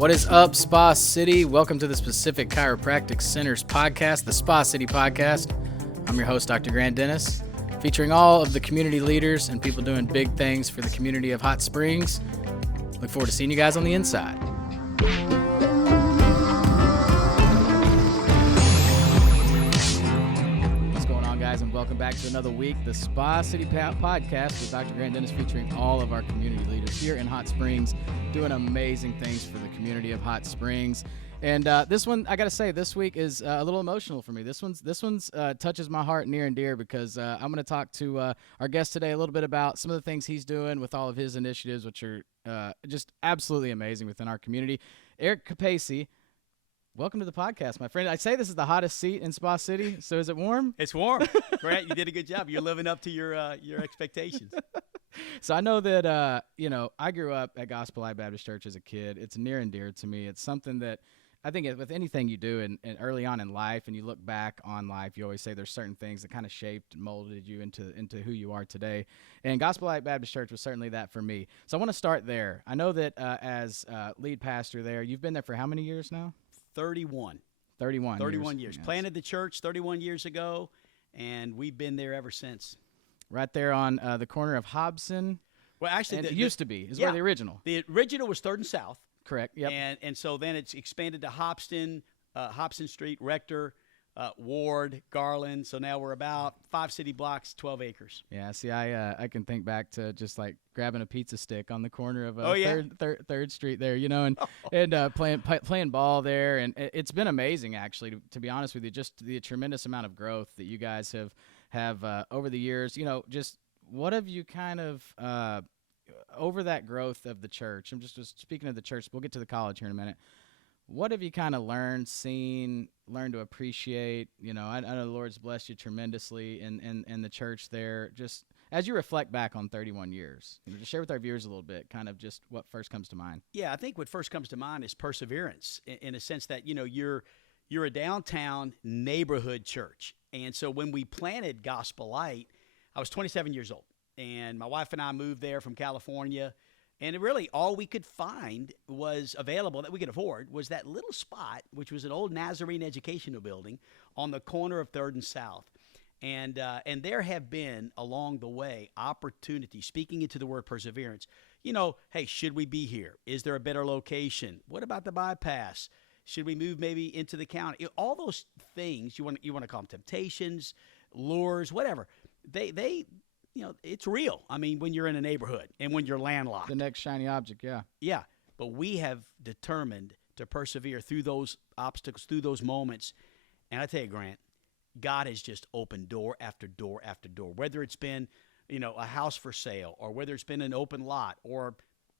What is up, Spa City? Welcome to the Specific Chiropractic Center's podcast, the Spa City Podcast. I'm your host, Dr. Grant Dennis, featuring all of the community leaders and people doing big things for the community of Hot Springs. Look forward to seeing you guys on the inside. What's going on, guys, and welcome back to another week, the Spa City Podcast with Dr. Grant Dennis, featuring all of our community leaders here in Hot Springs, doing amazing things for the community of Hot Springs. And this one, I got to say, this week is a little emotional for me. This one's touches my heart near and dear because I'm going to talk to our guest today a little bit about some of the things he's doing with all of his initiatives, which are just absolutely amazing within our community. Eric Capaci, welcome to the podcast, my friend. I say this is the hottest seat in Spa City, so is it warm? It's warm. Grant, you did a good job. You're living up to your expectations. So I know that, I grew up at Gospel Light Baptist Church as a kid. It's near and dear to me. It's something that I think with anything you do and early on in life, and you look back on life, you always say there's certain things that kind of shaped and molded you into who you are today. And Gospel Light Baptist Church was certainly that for me. So I want to start there. I know that as lead pastor there, you've been there for how many years now? 31 years. Yes. Planted the church 31 years ago, and we've been there ever since. Right there on the corner of Hobson. Well, actually, it used to be. Where the original. The original was 3rd and South. Correct. Yep. And so then it's expanded to Hobson Street, Rector, Ward, Garland. So now we're about 5 city blocks, 12 acres. Yeah. See, I can think back to just like grabbing a pizza stick on the corner of Third Street there, and playing ball there, and it's been amazing actually. To be honest with you, just the tremendous amount of growth that you guys have over the years. Just what have you kind of over that growth of the church? I'm just speaking of the church. We'll get to the college here in a minute. What have you kind of learned to appreciate? I know the Lord's blessed you tremendously in the church there. Just as you reflect back on 31 years, just share with our viewers a little bit, kind of just what first comes to mind. Yeah, I think what first comes to mind is perseverance in a sense that, you're a downtown neighborhood church. And so when we planted Gospel Light, I was 27 years old. And my wife and I moved there from California. And really all we could find was available that we could afford was that little spot, which was an old Nazarene educational building on the corner of 3rd and South. And there have been along the way opportunities, speaking into the word perseverance. Hey, should we be here? Is there a better location? What about the bypass? Should we move maybe into the county? All those things you want to call them temptations, lures, whatever. They it's real. I mean, when you're in a neighborhood and when you're landlocked. The next shiny object, yeah. Yeah, but we have determined to persevere through those obstacles, through those moments. And I tell you, Grant, God has just opened door after door after door, whether it's been, a house for sale or whether it's been an open lot or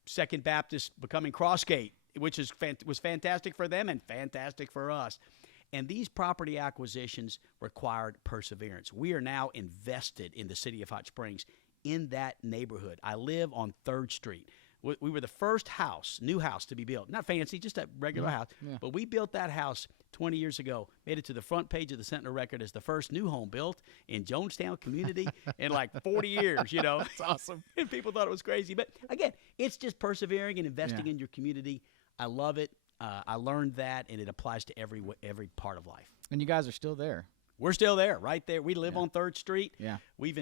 Second Baptist becoming Crossgate, which was fantastic for them and fantastic for us. And these property acquisitions required perseverance. We are now invested in the city of Hot Springs in that neighborhood. I live on 3rd Street. We were the first new house to be built. Not fancy, just a regular house. Yeah. But we built that house 20 years ago, made it to the front page of the Sentinel Record as the first new home built in Jonestown community in like 40 years, That's awesome. And people thought it was crazy. But again, it's just persevering and investing in your community. I love it. I learned that, and it applies to every part of life. And you guys are still there. We're still there, right there. We live on 3rd Street. Yeah. We've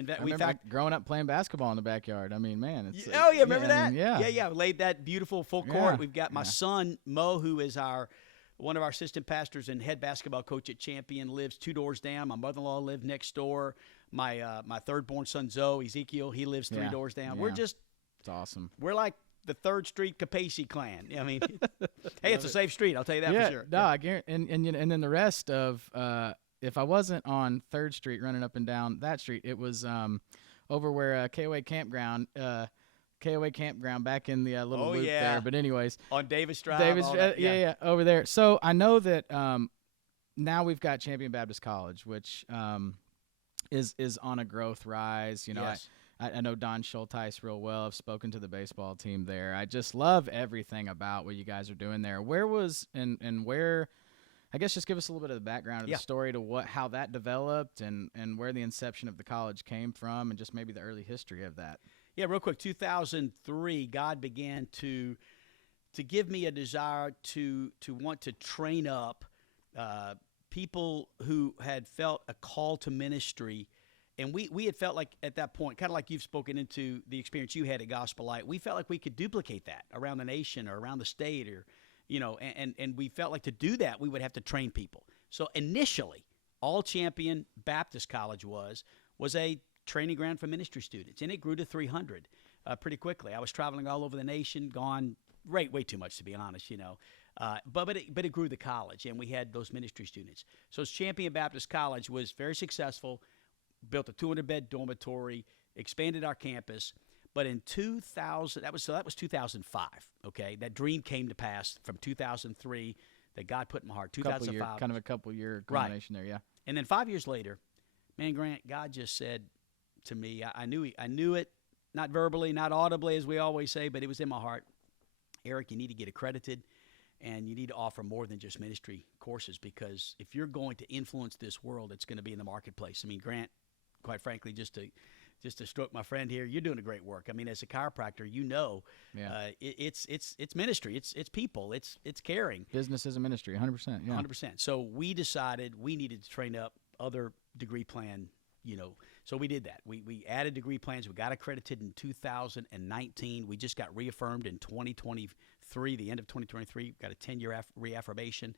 growing up playing basketball in the backyard. I mean, man. Remember that? Yeah. We laid that beautiful full court. Yeah. We've got my son, Mo, who is one of our assistant pastors and head basketball coach at Champion, lives 2 doors down. My mother-in-law lived next door. My third-born son, Zoe, Ezekiel, he lives 3 doors down. Yeah. It's awesome. We're like the 3rd Street Capaci clan. I mean, hey, it's a safe street. I'll tell you that for sure. No, I guarantee. And then the rest of if I wasn't on 3rd Street running up and down that street, it was over where KOA Campground back in the little loop there. But anyways, on Davis Drive. Over there. So I know that now we've got Champion Baptist College, which is on a growth rise. Yes. I know Don Schulteis real well. I've spoken to the baseball team there. I just love everything about what you guys are doing there. Where I guess just give us a little bit of the background of the story to how that developed and where the inception of the college came from and just maybe the early history of that. Yeah, real quick, 2003, God began to to give me a desire to want to train up people who had felt a call to ministry. And we had felt like at that point, kind of like you've spoken into the experience you had at Gospel Light, we felt like we could duplicate that around the nation or around the state, or, and we felt like to do that, we would have to train people. So initially, All Champion Baptist College was a training ground for ministry students, and it grew to 300 pretty quickly. I was traveling all over the nation, gone way too much, to be honest, but it grew the college, and we had those ministry students. So Champion Baptist College was very successful, built a 200-bed dormitory, expanded our campus. But in 2000, that was 2005. Okay, that dream came to pass from 2003 that God put in my heart. 2005, kind of a couple-year combination there, yeah. And then 5 years later, man, Grant, God just said to me, I knew it, not verbally, not audibly, as we always say, but it was in my heart. Eric, you need to get accredited, and you need to offer more than just ministry courses, because if you're going to influence this world, it's going to be in the marketplace. I mean, Grant, quite frankly, just to stroke my friend here, you're doing a great work. I mean, as a chiropractor, it's ministry, it's people, it's caring. Business is a ministry, 100%. Yeah, 100%. So we decided we needed to train up other degree plan. So we did that. We added degree plans. We got accredited in 2019. We just got reaffirmed in 2023, the end of 2023. Got a 10-year reaffirmation.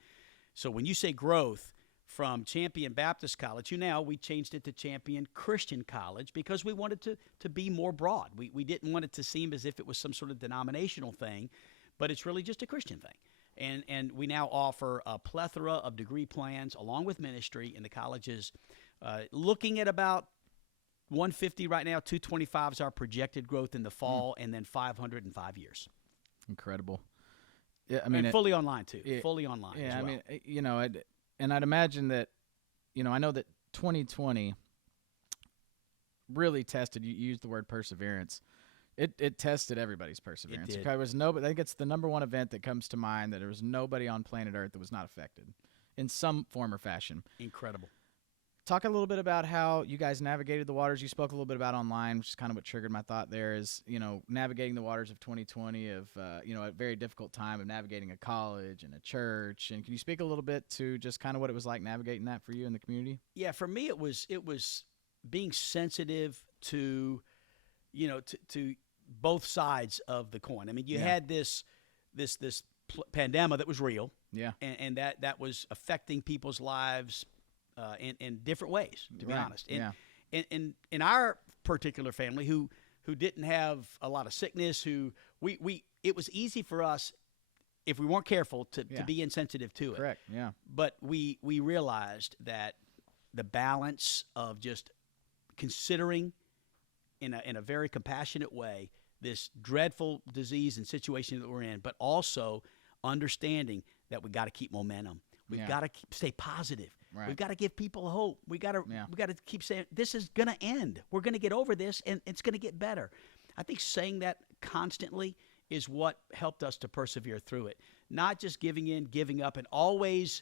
So when you say growth from Champion Baptist College, we changed it to Champion Christian College, because we wanted to be more broad. We didn't want it to seem as if it was some sort of denominational thing, but it's really just a Christian thing. And we now offer a plethora of degree plans along with ministry, and the college is looking at about 150 right now. 225 is our projected growth in the fall, and then 500 in 5 years. Incredible. Yeah, I mean, and fully online too. Fully online. Yeah, as well. I mean, and I'd imagine that, I know that 2020 really tested. You used the word perseverance. It tested everybody's perseverance. It did. There was nobody. I think it's the number one event that comes to mind, that there was nobody on planet Earth that was not affected in some form or fashion. Incredible. Talk a little bit about how you guys navigated the waters. You spoke a little bit about online, which is kind of what triggered my thought there, is, navigating the waters of 2020, of, a very difficult time of navigating a college and a church. And can you speak a little bit to just kind of what it was like navigating that for you in the community? Yeah, for me, it was being sensitive to, to both sides of the coin. I mean, you had this pandemic that was real. Yeah. And that was affecting people's lives in different ways, to be honest. And in our particular family, who didn't have a lot of sickness, it was easy for us, if we weren't careful, to be insensitive to it. Correct. Yeah. But we realized that the balance of just considering in a very compassionate way this dreadful disease and situation that we're in, but also understanding that we got to keep momentum. We've got to stay positive. Right. We've got to give people hope. We got to keep saying, this is going to end. We're going to get over this, and it's going to get better. I think saying that constantly is what helped us to persevere through it. Not just giving in, giving up, and always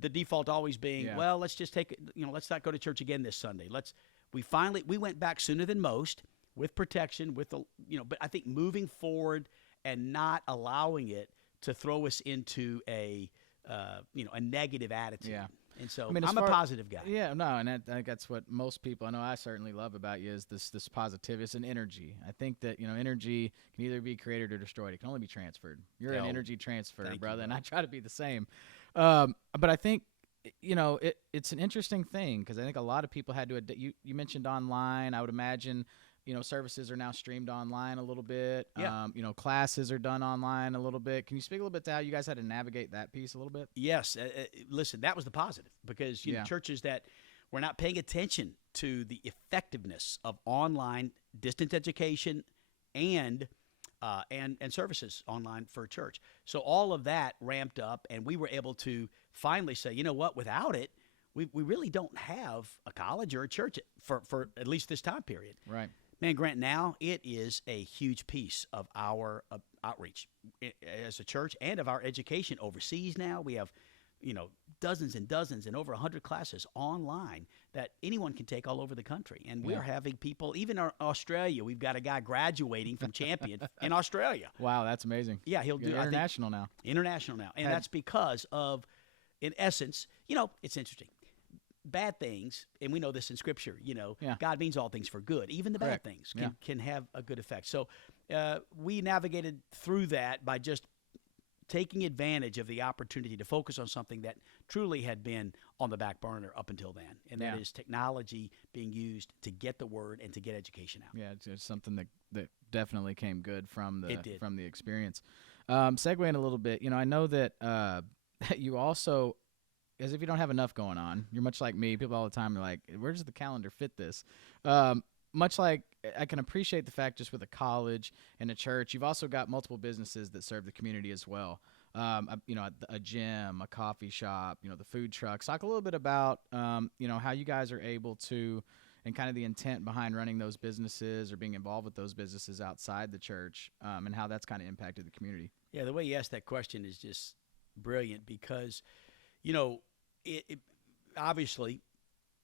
the default always being, well, let's just take it. Let's not go to church again this Sunday. We went back sooner than most, with protection, but I think moving forward and not allowing it to throw us into a negative attitude. Yeah. And so I'm a positive guy. Yeah, no, and I think that's what most people, I know I certainly love about you, is this positivity. It's an energy. I think that, energy can either be created or destroyed. It can only be transferred. You're an energy transfer, brother, and I try to be the same. But I think, it's an interesting thing, because I think a lot of people had to you mentioned online. I would imagine, services are now streamed online a little bit. Yeah. Classes are done online a little bit. Can you speak a little bit to how you guys had to navigate that piece a little bit? Yes. Listen, that was the positive, because churches that were not paying attention to the effectiveness of online distance education and services online for church. So all of that ramped up, and we were able to finally say, you know what, without it, we really don't have a college or a church for at least this time period. Right. Man, Grant, now it is a huge piece of our outreach as a church and of our education overseas now. We have, dozens and dozens and over 100 classes online that anyone can take all over the country. And we are having people, even in Australia, we've got a guy graduating from Champion in Australia. Wow, that's amazing. Yeah, he'll do international now. International now. And that's because of, in essence, it's interesting. Bad things, and we know this in Scripture, God means all things for good. Even the bad things can have a good effect. So we navigated through that by just taking advantage of the opportunity to focus on something that truly had been on the back burner up until then, and that is technology being used to get the word and to get education out. Yeah, it's something that definitely came good from the experience. Segueing a little bit, I know that you also, as if you don't have enough going on, you're much like me. People all the time are like, where does the calendar fit this? Much like I can appreciate the fact just with a college and a church, you've also got multiple businesses that serve the community as well. A gym, a coffee shop, the food trucks. Talk a little bit about, how you guys are able to, and kind of the intent behind running those businesses or being involved with those businesses outside the church, and how that's kind of impacted the community. Yeah, the way you asked that question is just brilliant because, it obviously,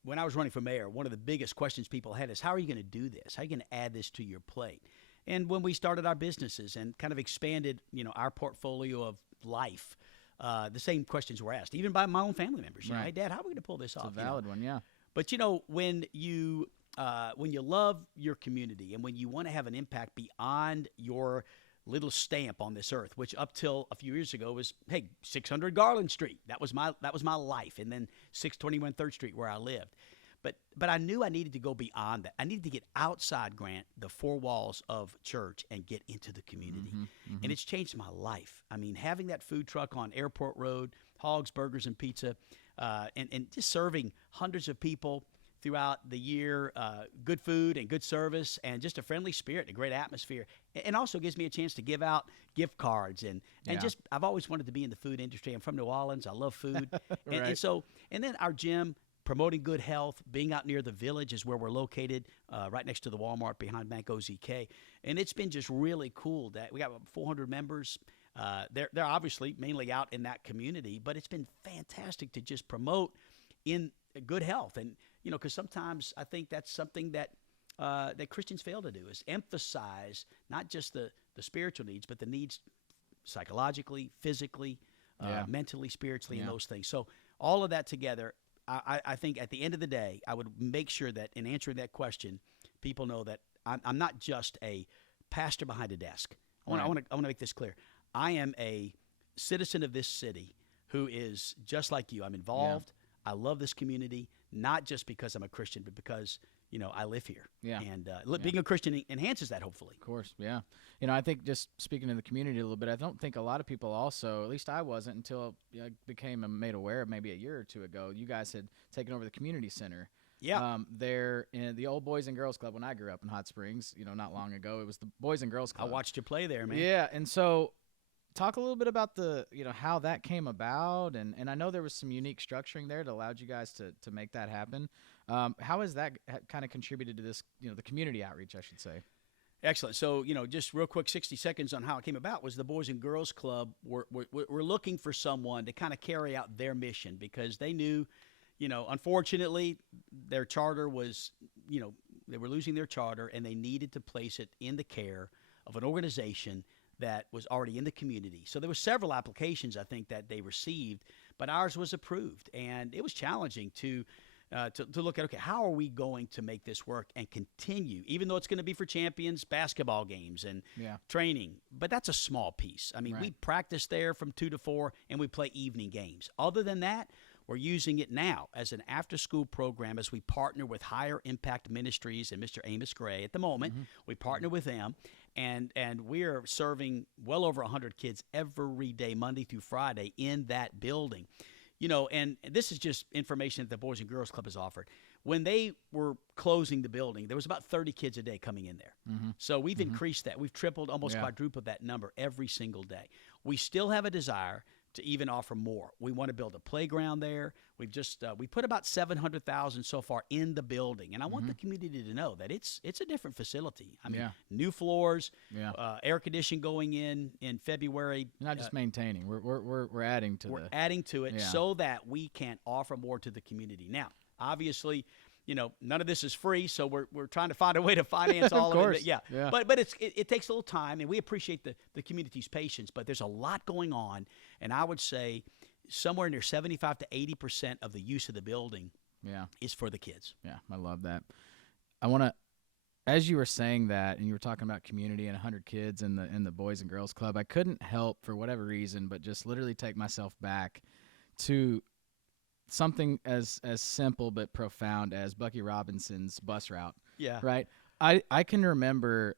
when I was running for mayor, one of the biggest questions people had is, how are you going to do this? How are you going to add this to your plate? And when we started our businesses and kind of expanded, our portfolio of life, the same questions were asked, even by my own family members. Right. Hey, Dad, how are we going to pull this off? It's a valid one, yeah. But, when you love your community and when you want to have an impact beyond your little stamp on this earth, which up till a few years ago was, hey, 600 Garland Street. That was my life. And then 621 3rd Street where I lived. But I knew I needed to go beyond that. I needed to get outside, Grant, the four walls of church and get into the community. And it's changed my life. I mean, having that food truck on Airport Road, Hogs, Burgers, and Pizza, and just serving hundreds of people throughout the year, good food and good service, and just a friendly spirit, a great atmosphere. And also gives me a chance to give out gift cards. And just, I've always wanted to be in the food industry. I'm from New Orleans. I love food. Right. And then our gym, promoting good health, being out near the village is where we're located, right next to the Walmart behind Bank OZK. And it's been just really cool that we got 400 members. They're obviously mainly out in that community, but it's been fantastic to just promote in good health. And, because sometimes I think that's something that Christians fail to do, is emphasize not just the spiritual needs, but the needs psychologically, physically, mentally, spiritually, and those things. So all of that together, I think at the end of the day, I would make sure that in answering that question, people know that I'm not just a pastor behind a desk. I want to make this clear. I am a citizen of this city who is just like you. I'm involved. I love this community, not just because I'm a Christian, but because, I live here. Yeah. And being a Christian enhances that, hopefully. Of course, yeah. I think just speaking to the community a little bit, I don't think a lot of people also, at least I wasn't until I became made aware of maybe a year or two ago, you guys had taken over the community center. Yeah. There in the old Boys and Girls Club when I grew up in Hot Springs, not long ago. It was the Boys and Girls Club. I watched you play there, man. Yeah, and so talk a little bit about the, how that came about, and I know there was some unique structuring there that allowed you guys to make that happen. How has that kind of contributed to this, the community outreach, I should say? Excellent. So, just real quick, 60 seconds on how it came about was the Boys and Girls Club were looking for someone to kind of carry out their mission because they knew, unfortunately, their charter was, they were losing their charter and they needed to place it in the care of an organization that was already in the community. So there were several applications, I think, that they received, but ours was approved. And it was challenging to look at, okay, how are we going to make this work and continue, even though it's going to be for Champions basketball games and training. But that's a small piece. I mean, we practice there from 2 to 4, and we play evening games. Other than that, we're using it now as an after-school program as we partner with Higher Impact Ministries and Mr. Amos Gray at the moment. We partner with them. And we are serving well over 100 kids every day, Monday through Friday, in that building. And this is just information that the Boys and Girls Club has offered. When they were closing the building, there was about 30 kids a day coming in there. So we've increased that. We've tripled, almost quadrupled that number every single day. We still have a desire to even offer more. We want to build a playground there. We've just we put about $700,000 so far in the building, and I want the community to know that it's a different facility. I mean, new floors, air conditioning going in February. You're not just maintaining. We're adding to adding to it so that we can offer more to the community. Now, obviously, none of this is free, so we're trying to find a way to finance all of it. Yeah. But it takes a little time, and we appreciate the community's patience. But there's a lot going on, and I would say somewhere near 75 to 80% of the use of the building is for the kids. Yeah, I love that. I want to, as you were saying that, and you were talking about community and 100 kids in the Boys and Girls Club, I couldn't help for whatever reason, but just literally take myself back to something as simple but profound as Bucky Robinson's bus route. Yeah. Right? I can remember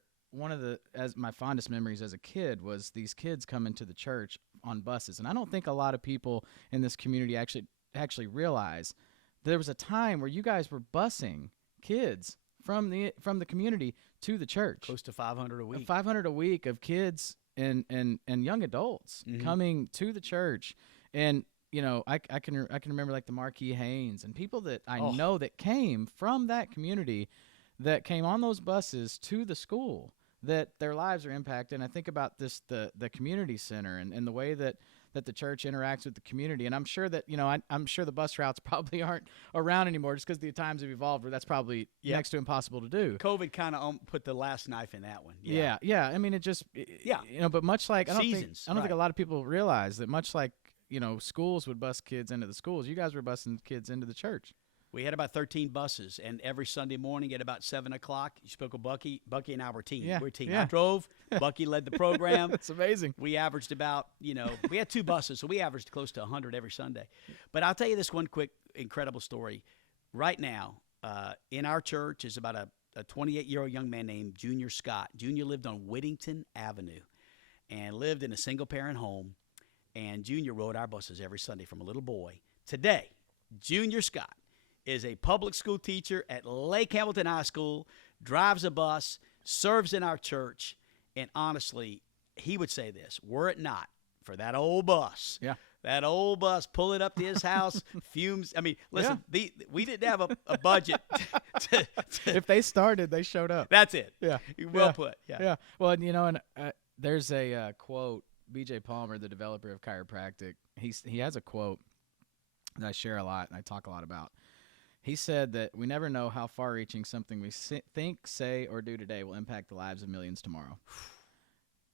as my fondest memories as a kid was these kids coming to the church on buses. And I don't think a lot of people in this community actually realize there was a time where you guys were busing kids from the community to the church. Close to 500 a week. 500 a week of kids and young adults coming to the church. And I can remember like the Marquis Haynes and people that I know that came from that community that came on those buses to the school, that their lives are impacted. And I think about the community center and the way that the church interacts with the community. And I'm sure that, I'm sure the bus routes probably aren't around anymore just because the times have evolved where that's probably next to impossible to do. COVID kind of put the last knife in that one. Yeah. I mean, but much like, I don't think a lot of people realize that much like, schools would bus kids into the schools, you guys were busing kids into the church. We had about 13 buses, and every Sunday morning at about 7 o'clock, you spoke with Bucky. Bucky and I were a team. We're a team. I drove. Bucky led the program. That's amazing. We averaged about, we had 2 buses, so we averaged close to 100 every Sunday. But I'll tell you this one quick, incredible story. Right now, in our church is about a 28-year-old young man named Junior Scott. Junior lived on Whittington Avenue and lived in a single-parent home, and Junior rode our buses every Sunday from a little boy. Today, Junior Scott is a public school teacher at Lake Hamilton High School, drives a bus, serves in our church, and honestly, he would say this, were it not for that old bus, that old bus pulling up to his house, fumes. I mean, listen, we didn't have a budget. If they started, they showed up. That's it. Yeah. Well put. Yeah. Well, and there's a quote, B.J. Palmer, the developer of chiropractic, he has a quote that I share a lot and I talk a lot about. He said that we never know how far-reaching something we think, say, or do today will impact the lives of millions tomorrow.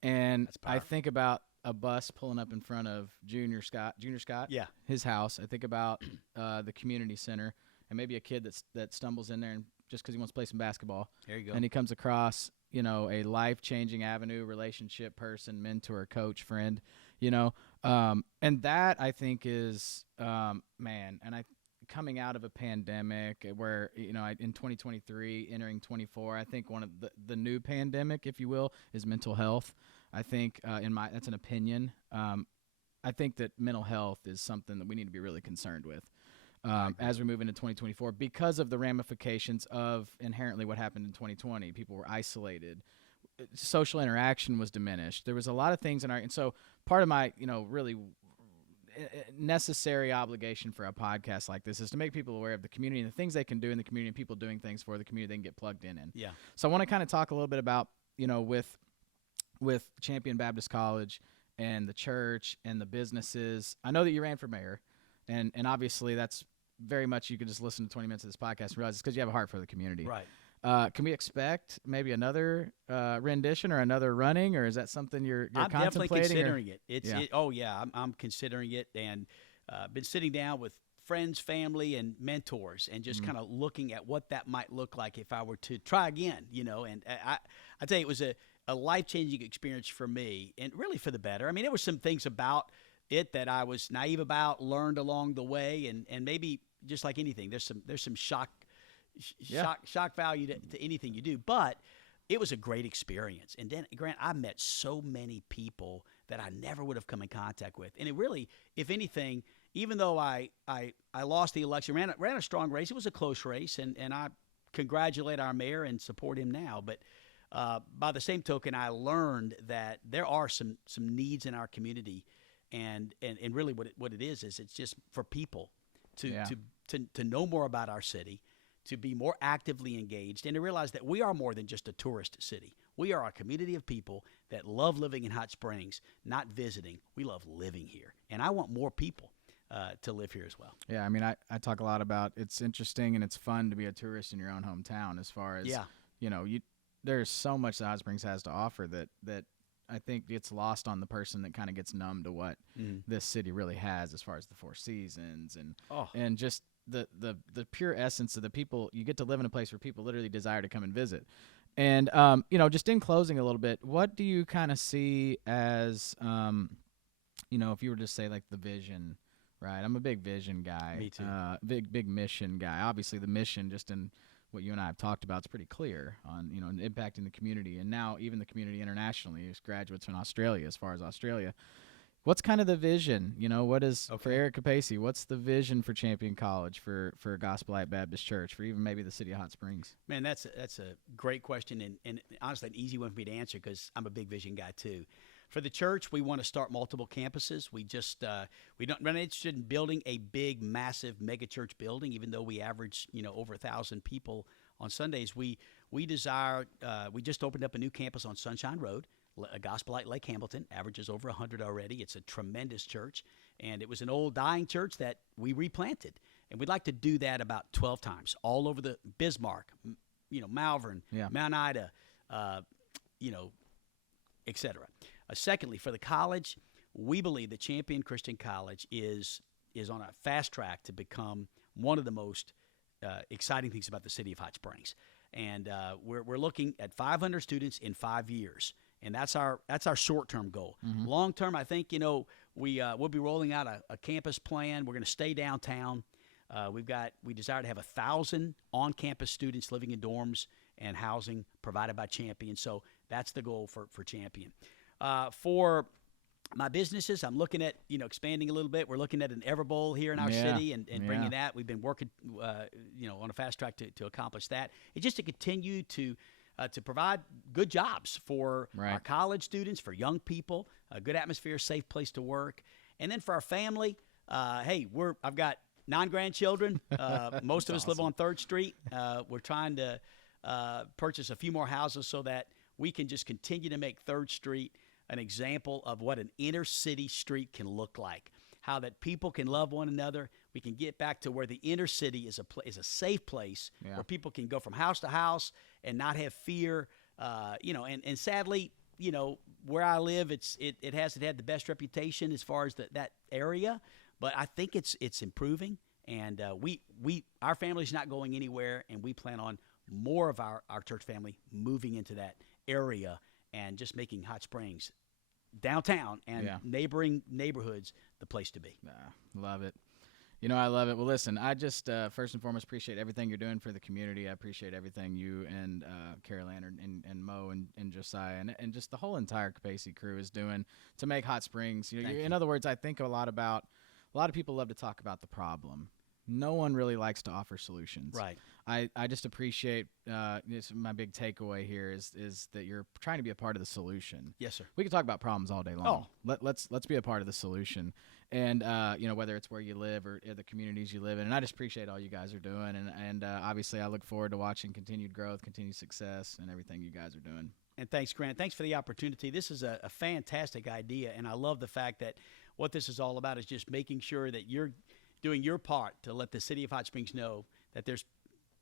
And I think about a bus pulling up in front of Junior Scott, his house. I think about the community center and maybe a kid that stumbles in there and just because he wants to play some basketball. There you go. And he comes across, a life-changing avenue, relationship person, mentor, coach, friend, and that I think is, coming out of a pandemic where, in 2023, entering 24, I think one of the new pandemic, if you will, is mental health. I think that's an opinion. I think that mental health is something that we need to be really concerned with as we move into 2024 because of the ramifications of inherently what happened in 2020. People were isolated. Social interaction was diminished. There was a lot of things and so part of my, really necessary obligation for a podcast like this is to make people aware of the community and the things they can do in the community and people doing things for the community they can get plugged in. Yeah. So I want to kind of talk a little bit about, with Champion Baptist College and the church and the businesses. I know that you ran for mayor and obviously that's very much, you could just listen to 20 minutes of this podcast and realize it's because you have a heart for the community. Right. Can we expect maybe another rendition or another running, or is that something you're I'm contemplating? Definitely considering it. I'm considering it, and been sitting down with friends, family, and mentors, and just kind of looking at what that might look like if I were to try again. And I tell you, it was a life-changing experience for me, and really for the better. I mean, there were some things about it that I was naive about, learned along the way, and maybe just like anything, there's some shock value to anything you do, but it was a great experience. And then, Grant, I met so many people that I never would have come in contact with. And it really, if anything, even though I lost the election, ran a strong race, it was a close race, and I congratulate our mayor and support him now. But by the same token, I learned that there are some needs in our community And really what it is it's just for people to know more about our city, to be more actively engaged, and to realize that we are more than just a tourist city. We are a community of people that love living in Hot Springs, not visiting. We love living here. And I want more people to live here as well. Yeah, I mean, I talk a lot about it's interesting and it's fun to be a tourist in your own hometown as far as, there's so much that Hot Springs has to offer that I think gets lost on the person that kind of gets numb to what this city really has as far as the Four Seasons and just the pure essence of the people. You get to live in a place where people literally desire to come and visit. And, just in closing a little bit, what do you kind of see as, if you were to say like the vision, right? I'm a big vision guy. Me too. Big mission guy. Obviously the mission just in what you and I have talked about is pretty clear on, impacting the community and now even the community internationally as graduates in Australia, as far as Australia. What's kind of the vision? What is for Eric Capaci? What's the vision for Champion College, for Gospel Light Baptist Church, for even maybe the city of Hot Springs? Man, that's a great question and honestly an easy one for me to answer because I'm a big vision guy too. For the church, we want to start multiple campuses. We just we're not interested in building a big, massive mega church building, even though we average over 1,000 people on Sundays. We desire. We just opened up a new campus on Sunshine Road. A Gospel Light Lake Hamilton averages over 100 already. It's a tremendous church, and it was an old dying church that we replanted. And we'd like to do that about 12 times all over the Bismarck, Malvern, Mount Ida, etc. Secondly, for the college, we believe that Champion Christian College is on a fast track to become one of the most exciting things about the city of Hot Springs. And we're looking at 500 students in 5 years. And that's our short-term goal. Mm-hmm. Long-term, I think, we'll be rolling out a campus plan. We're going to stay downtown. We desire to have 1,000 on-campus students living in dorms and housing provided by Champion. So that's the goal for Champion. For my businesses, I'm looking at, expanding a little bit. We're looking at an Everbowl here in our city and bringing that. We've been working, on a fast track to accomplish that. It's just to continue to provide good jobs for our college students, for young people, a good atmosphere, safe place to work. And then for our family, I've got 9 grandchildren. Most of us live on 3rd Street. We're trying to purchase a few more houses so that we can just continue to make 3rd Street an example of what an inner city street can look like, how that people can love one another. We can get back to where the inner city is a safe place where people can go from house to house and not have fear. And sadly, where I live, it hasn't had the best reputation as far as that area, but I think it's improving. And our family's not going anywhere, and we plan on more of our church family moving into that area and just making Hot Springs downtown and neighboring neighborhoods the place to be. Love it. I love it. Well, listen, I just first and foremost appreciate everything you're doing for the community. I appreciate everything you and Carol Ann and Mo and Josiah and just the whole entire Capaci crew is doing to make Hot Springs. In other words, I think a lot of people love to talk about the problem. No one really likes to offer solutions. Right. I just appreciate my big takeaway here is that you're trying to be a part of the solution. Yes, sir. We can talk about problems all day long. Let's be a part of the solution. And whether it's where you live or the communities you live in. And I just appreciate all you guys are doing. And obviously I look forward to watching continued growth, continued success, and everything you guys are doing. And thanks, Grant. Thanks for the opportunity. This is a fantastic idea, and I love the fact that what this is all about is just making sure that you're doing your part to let the city of Hot Springs know that there's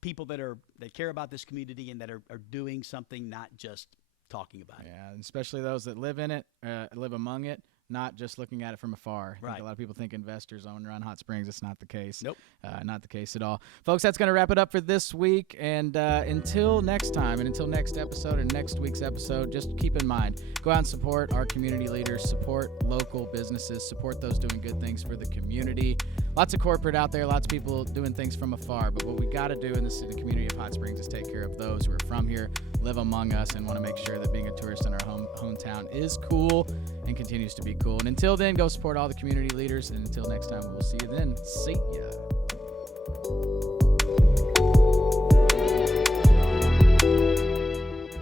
people that care about this community and that are doing something, not just talking about it. Yeah, and especially those that live in it, live among it, not just looking at it from afar. I think a lot of people think investors own around Hot Springs. It's not the case. Nope. Not the case at all. Folks, that's going to wrap it up for this week. And until next time and until next episode and next week's episode, just keep in mind, go out and support our community leaders, support local businesses, support those doing good things for the community. Lots of corporate out there, lots of people doing things from afar. But what we got to do in the community of Hot Springs is take care of those who are from here, live among us, and want to make sure that being a tourist in our hometown is cool and continues to be cool. And until then, go support all the community leaders. And until next time, we'll see you then. See ya.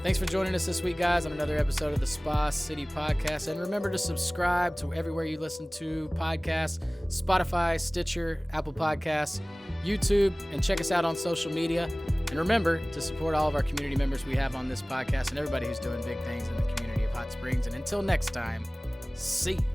Thanks for joining us this week, guys, on another episode of the Spa City Podcast. And remember to subscribe to everywhere you listen to podcasts, Spotify, Stitcher, Apple Podcasts, YouTube, and check us out on social media. And remember to support all of our community members we have on this podcast and everybody who's doing big things in the community of Hot Springs. And until next time, see you.